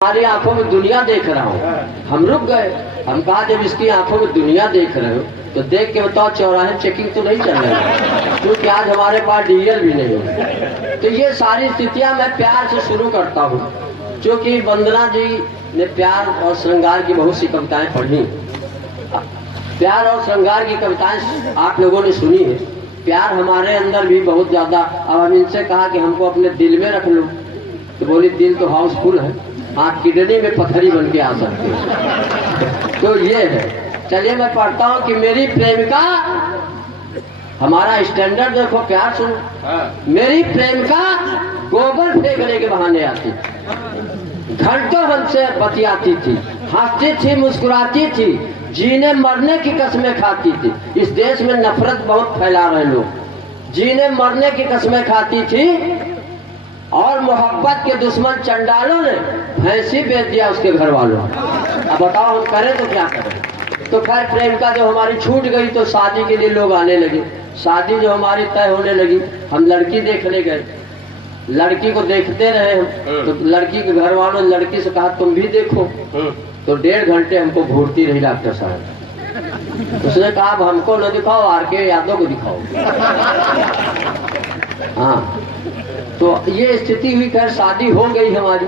हमारी आंखों में दुनिया देख रहा हूँ। हम रुक गए। हम कहा जब इसकी आंखों में दुनिया देख रहे हो तो देख के बताओ चौराहे चेकिंग तो नहीं चल रही है, क्योंकि आज हमारे पास डीएल भी नहीं है। तो ये सारी स्थितियां मैं प्यार से शुरू करता हूँ, क्योंकि वंदना जी ने प्यार और श्रृंगार की बहुत सी कविताएं पढ़ी। प्यार और श्रृंगार की कविताएं आप लोगों ने सुनी है। प्यार हमारे अंदर भी बहुत ज्यादा। अब हम इनसे कहा कि हमको अपने दिल में रख लो, तो बोली दिल तो हाउसफुल है, आप किडनी में पत्थरी बन के आ सकते हैं। तो ये है। चलिए मैं पढ़ता हूँ कि मेरी प्रेमिका, हमारा स्टैंडर्ड देखो, प्यार सुनो। मेरी प्रेमिका गोबर फेंकने के बहाने आती, घंटों हमसे बतियाती थी, हंसती थी, मुस्कुराती थी, जीने मरने की कसमें खाती थी। इस देश में नफरत बहुत फैला रहे लोग। जीने मरने की कसमें खाती थी और मोहब्बत के दुश्मन चंडालों ने भैंसी बेच दिया उसके घर वालों। अब बताओ हम करें तो क्या करें। तो खैर प्रेमिका जो हमारी छूट गई तो शादी के लिए लोग आने लगे। शादी जो हमारी तय होने लगी, हम लड़की देखने गए। लड़की को देखते रहे हम, तो लड़की के घर वालों ने लड़की से कहा तुम भी देखो। तो 1.5 घंटे हमको घूरती रही डॉक्टर साहब। उसने कहा अब हमको न दिखाओ, आर.के. यादव को दिखाओ। हाँ, तो ये स्थिति हुई। खैर शादी हो गई हमारी।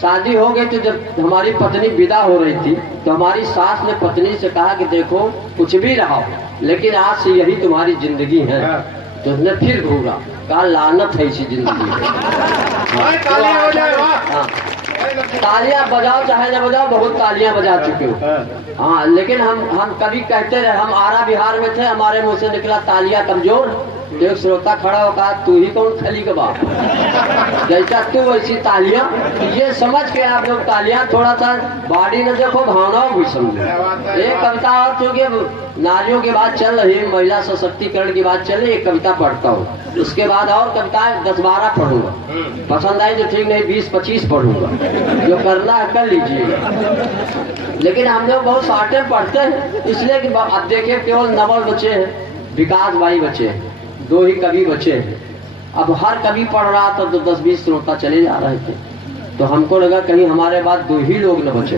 शादी हो गई तो जब हमारी पत्नी विदा हो रही थी तो हमारी सास ने पत्नी से कहा कि देखो कुछ भी रहा लेकिन आज से यही तुम्हारी जिंदगी है। तो उसने फिर घूरा, कहा लानत है इसी जिंदगी में। तालियां बजाओ चाहे न बजाओ, बहुत तालियां बजा चुके हो। हाँ, लेकिन हम कभी कहते रहे, हम आरा बिहार में थे, हमारे मुंह से निकला तालियां कमजोर। एक श्रोता खड़ा होकर तू ही कौन खली के बाप, जैसा तू वैसी तालियां। ये समझ के आप लोग तालियां थोड़ा सा बॉडी न देखो, भावनाओं भी समझो। एक कविता और, चूंकि नारियों की बात चल रही, महिला सशक्तिकरण की बात चल रही, एक कविता पढ़ता हूँ। उसके बाद और कविताएं 10-12 पढ़ूंगा। पसंद आई तो ठीक, नहीं 20-25 पढ़ूंगा। जो करना है कर लीजिए। लेकिन हम लोग बहुत शार्टे पढ़ते हैं, इसलिए कि अब देखिए केवल नवल बचे हैं, विकास भाई बचे हैं, 2 ही कवि बचे हैं। अब हर कवि पढ़ रहा था तो 10-20 श्रोता चले जा रहे थे। तो हमको लगा कहीं हमारे बाद 2 ही लोग न बचे।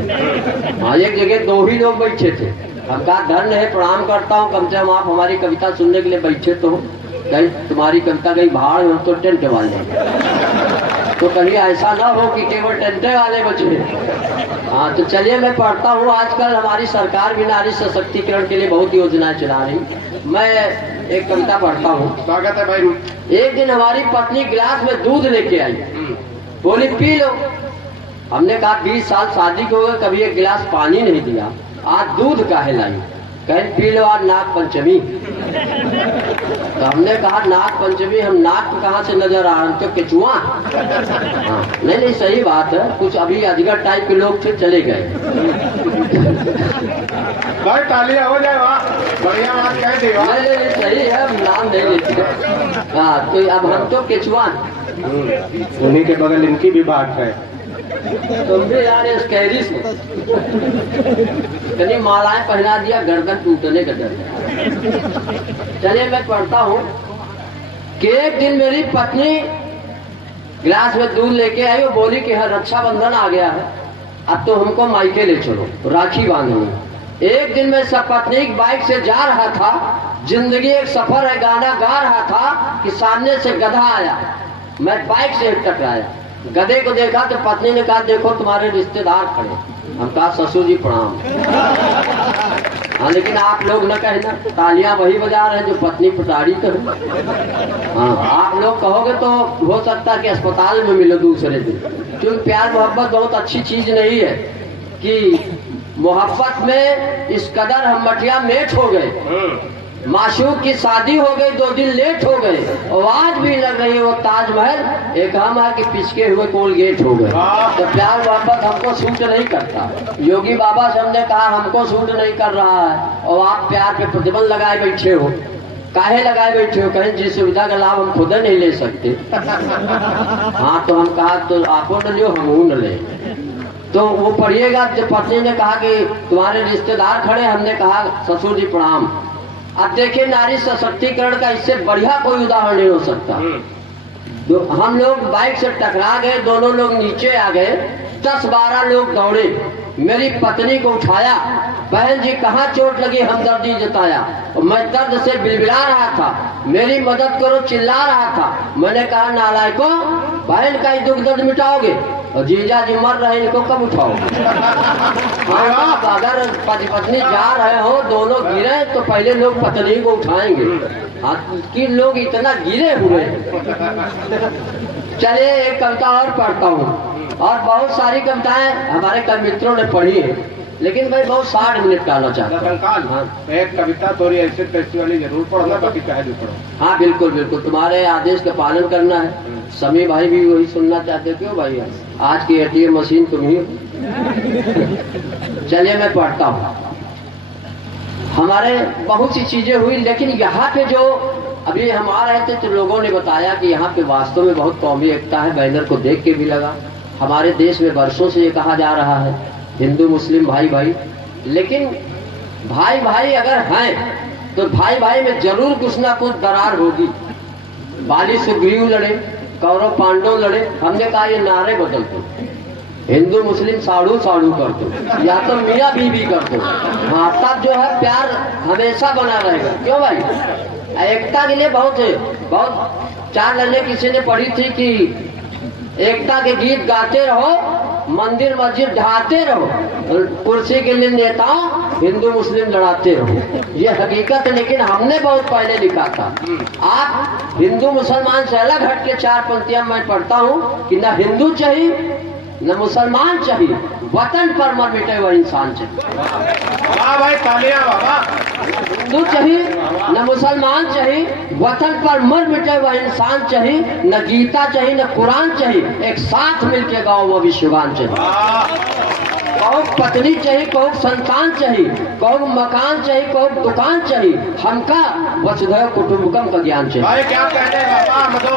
हाँ, एक जगह 2 ही लोग बैठे थे। हम कहा धन्य है, प्रणाम करता हूँ, कम से कम आप हमारी कविता सुनने के लिए बैठे तो हो। कहीं तुम्हारी कविता कहीं भाड़ में तो टेंट वाले, तो कहीं ऐसा ना हो कि केवल टेंटे वाले बचे। हाँ, तो चलिए मैं पढ़ता हूँ। आजकल हमारी सरकार भी नारी सशक्तिकरण के लिए बहुत योजनाएं चला रही। मैं एक कविता पढ़ता हूँ। स्वागत है भाई। एक दिन हमारी पत्नी गिलास में दूध लेके आई, बोली पी लो। हमने कहा 20 साल शादी के हो गए, कभी एक गिलास पानी नहीं दिया, आज दूध काहे लाई। कहें पी लो, आज नाग पंचमी। तो हमने कहा नाग पंचमी, हम नाग कहाँ से नजर आ रहे हैं, तो केचुआ। हाँ, नहीं सही बात है। कुछ अभी अजगर टाइप के लोग थे, चले गए। भाई तालियां हो जाए, वाह बढ़िया बात कह दी। नहीं सही है, हम नाम नहीं लेते। हाँ, तो अब हम तो केचुआ। उन्हीं के बगल इनकी भी बात है। तुम भी यार इस कैरी से कहीं मालाएं पहना दिया, गर्दन टूटने का डर। चलिए मैं पढ़ता हूँ कि एक दिन मेरी पत्नी गिलास में दूध लेके आई और बोली कि रक्षाबंधन आ गया है, अब तो हमको मायके ले चलो, राखी बांधनी। एक दिन मैं सपत्नीक बाइक से जा रहा था, जिंदगी एक सफर है गाना गा रहा था कि सामने से गधा आया, मैं बाइक से टकराया। गधे को देखा तो पत्नी ने कहा देखो तुम्हारे रिश्तेदार खड़े। हम कहा ससुर जी प्रणाम। हाँ, लेकिन आप लोग न कहना, तालियां वही बजा रहे हैं जो पत्नी पिटारी करे। हाँ, आप लोग कहोगे तो हो सकता है कि अस्पताल में मिलो दूसरे दिन, क्योंकि प्यार मोहब्बत बहुत अच्छी चीज नहीं है कि मोहब्बत में इस कदर हम मटिया मेट हो गए। माशूक की शादी हो गई, 2 दिन लेट हो गए, आवाज भी लग रही है वो ताजमहल, एक हम है कि पिचके हुए कोलगेट हो गए। तो प्यार मोहब्बत हमको सूट नहीं करता। योगी बाबा से हमने कहा हमको सूट नहीं कर रहा है, और आप प्यार पे प्रतिबंध लगाए बैठे हो। काहे लगाए बैठे हो? कहीं जिस सुविधा का लाभ हम खुद नहीं ले सकते। हाँ, तो हम कहा तो आपो न लियो, हम न ले। तो वो पढ़िएगा। जब पत्नी ने कहा कि तुम्हारे रिश्तेदार खड़े, हमने कहा ससुर जी प्रणाम। अब देखिए नारी सशक्तिकरण का इससे बढ़िया कोई उदाहरण नहीं हो सकता। हम लोग बाइक से टकरा गए, दोनों लोग नीचे आ गए। 10-12 लोग दौड़े, मेरी पत्नी को उठाया, बहन जी कहाँ चोट लगी, हमदर्दी जताया। और मैं दर्द से बिलबिला रहा था, मेरी मदद करो चिल्ला रहा था। मैंने कहा नालायकों, बहन का ही दुख दर्द मिटाओगे और जीजा जी मर रहे, इनको कब उठाओगे? हाँ, अगर पति पत्नी जा रहे हो, दोनों गिरे तो पहले लोग पत्नी को उठाएंगे। हाँ, कि लोग इतना गिरे हुए। चलिए एक कविता और पढ़ता हूँ, और बहुत सारी कविताएं हमारे कई मित्रों ने पढ़ी है, लेकिन भाई बहुत 60 मिनट डालना चाहता हूँ। हाँ। एक कविता थोड़ी ऐसे टेस्टी वाली जरूर पढ़ना, बाकी चाहे जो पढ़ो। हाँ बिल्कुल बिल्कुल, तुम्हारे आदेश का पालन करना है। समी भाई भी वही सुनना चाहते, क्यों भाई? आज की ATM मशीन तुम ही हो। चलिए मैं पढ़ता हूँ। हमारे बहुत सी चीजें हुई, लेकिन यहाँ पे जो अभी हम आ रहे थे तो लोगों ने बताया कि यहाँ पे वास्तव में बहुत कौमी एकता है। बैनर को देख के भी लगा, हमारे देश में वर्षों से ये कहा जा रहा है हिंदू मुस्लिम भाई भाई, लेकिन भाई भाई अगर हैं तो भाई भाई में जरूर कुछ ना कुछ दरार होगी। बाली सुग्रीव लड़े, कौरव पांडव लड़े, हमने कहा ये नारे बदल दो, हिंदू मुस्लिम साड़ू साड़ू कर दो, या तो मियाँ बीवी कर दो। हाँ, तब जो है प्यार हमेशा बना रहेगा। क्यों भाई? एकता के लिए बहुत 4 लाइनें किसी ने पढ़ी थी कि एकता के गीत गाते रहो, मंदिर मस्जिद ढाते रहो, कुर्सी के लिए नेताओं हिंदू मुस्लिम लड़ाते रहो। ये हकीकत है, लेकिन हमने बहुत पहले लिखा था। आप हिंदू मुसलमान से अलग हट के 4 पंक्तियां मैं पढ़ता हूँ कि न हिंदू चाहिए न मुसलमान चाहिए, वतन पर मर मिटे वह इंसान चाहिए। वाह भाई, तालियां बाबा। हिंदू चाहिए न मुसलमान चाहिए, वतन पर मर मिटे वह इंसान चाहिए, न गीता चाहिए न कुरान चाहिए, एक साथ मिलके गाओ वो विश्वगान चाहिए। कहो पत्नी चाहिए, कहो संतान चाहिए, कहो मकान चाहिए, कहो दुकान चाहिए, हमका वसुधैव कुटुंबकम का ज्ञान चाहिए। भाई क्या कहते हैं बाबा, मतलब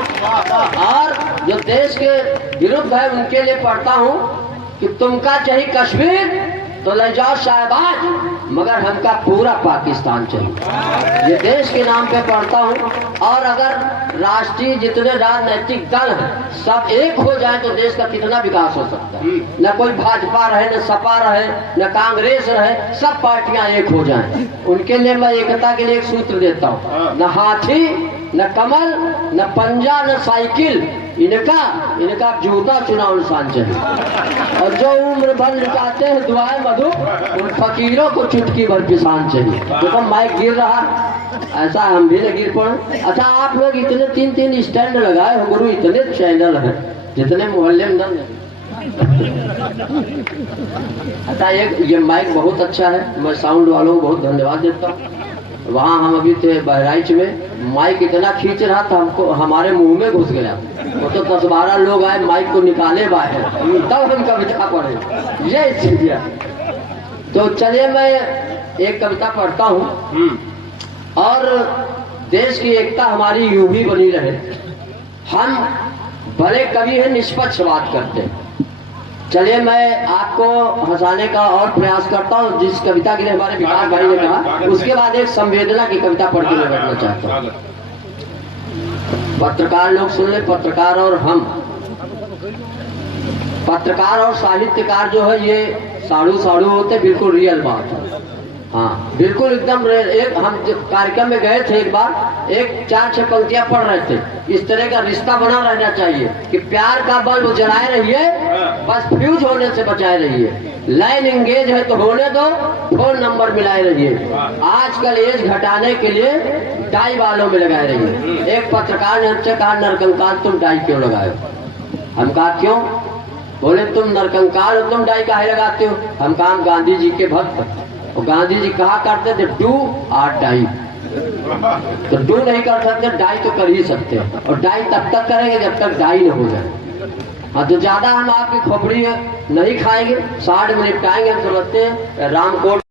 और जो देश के विरुद्ध है उनके लिए पढ़ता हूँ कि तुमका चाहिए कश्मीर तो ले जाओ शाहबाज, मगर हमका पूरा पाकिस्तान चाहिए। ये देश के नाम पे पढ़ता हूँ। और अगर राष्ट्रीय जितने राजनीतिक दल हैं सब एक हो जाए तो देश का कितना विकास हो सकता है। न कोई भाजपा रहे, न सपा रहे, न कांग्रेस रहे, सब पार्टियां एक हो जाएं। उनके लिए मैं एकता के लिए एक सूत्र देता हूँ, न हाथी न कमल न पंजा न साइकिल, इनका जूता चुनाव इंसान चाहिए। और जो उम्र भर लुटाते हैं दुआएं मधु, उन फकीरों को चुटकी भर किसान चाहिए। देखो माइक गिर रहा, ऐसा हम भी न गिर पड़े। अच्छा, आप लोग इतने 3-3 स्टैंड लगाए हो गुरु, इतने चैनल हैं जितने मोहल्ले में न। अच्छा, ये माइक बहुत अच्छा है, मैं साउंड वालों को बहुत धन्यवाद देता हूँ। वहाँ हम अभी थे बहराइच में, माइक इतना खींच रहा था हमको हमारे मुंह में घुस गया। वो तो 10-12 लोग आए माइक को निकाले बाहर, तब हम कविता पढ़े। ये चीज है। तो चलिए मैं एक कविता पढ़ता हूँ। और देश की एकता हमारी यूं ही बनी रहे। हम बड़े कवि हैं, निष्पक्ष बात करते हैं। चलिए मैं आपको हंसाने का और प्रयास करता हूँ, जिस कविता के लिए हमारे विकास भाई ने कहा, उसके बाद एक संवेदना की कविता पढ़ के मैं बैठना चाहता हूँ। पत्रकार लोग सुन ले, पत्रकार और हम, पत्रकार और साहित्यकार जो है ये साड़ू साड़ू होते, बिल्कुल रियल बात है। हाँ बिल्कुल एकदम। एक हम कार्यक्रम में गए थे एक बार, एक 4-6 पंक्तियां पढ़ रहे थे। इस तरह का रिश्ता बना रहना चाहिए कि प्यार का बल्ब जलाए रहिए, बस फ्यूज होने से बचाए रहिए। लाइन एंगेज है तो होने दो, फोन नंबर मिलाए रहिए। आजकल एज घटाने के लिए डाई वालों में लगाए रहिए। एक पत्रकार ने हमसे कहा, नरकंकाल तुम डाई क्यों लगाए? हम कहा क्यों? बोले तुम नरकंकाल हो, तुम डाई काहे लगाते हो? हम कहा गांधी जी के भक्त, और गांधी जी कहा करते थे डू और डाई। तो डू नहीं कर सकते, डाई तो कर ही सकते हैं। और डाई तब तक करेंगे जब तक डाई न हो जाए। हाँ, तो ज्यादा हम आपकी खोपड़ी नहीं खाएंगे, 60 मिनट आएंगे। हम समझते हैं रामकोट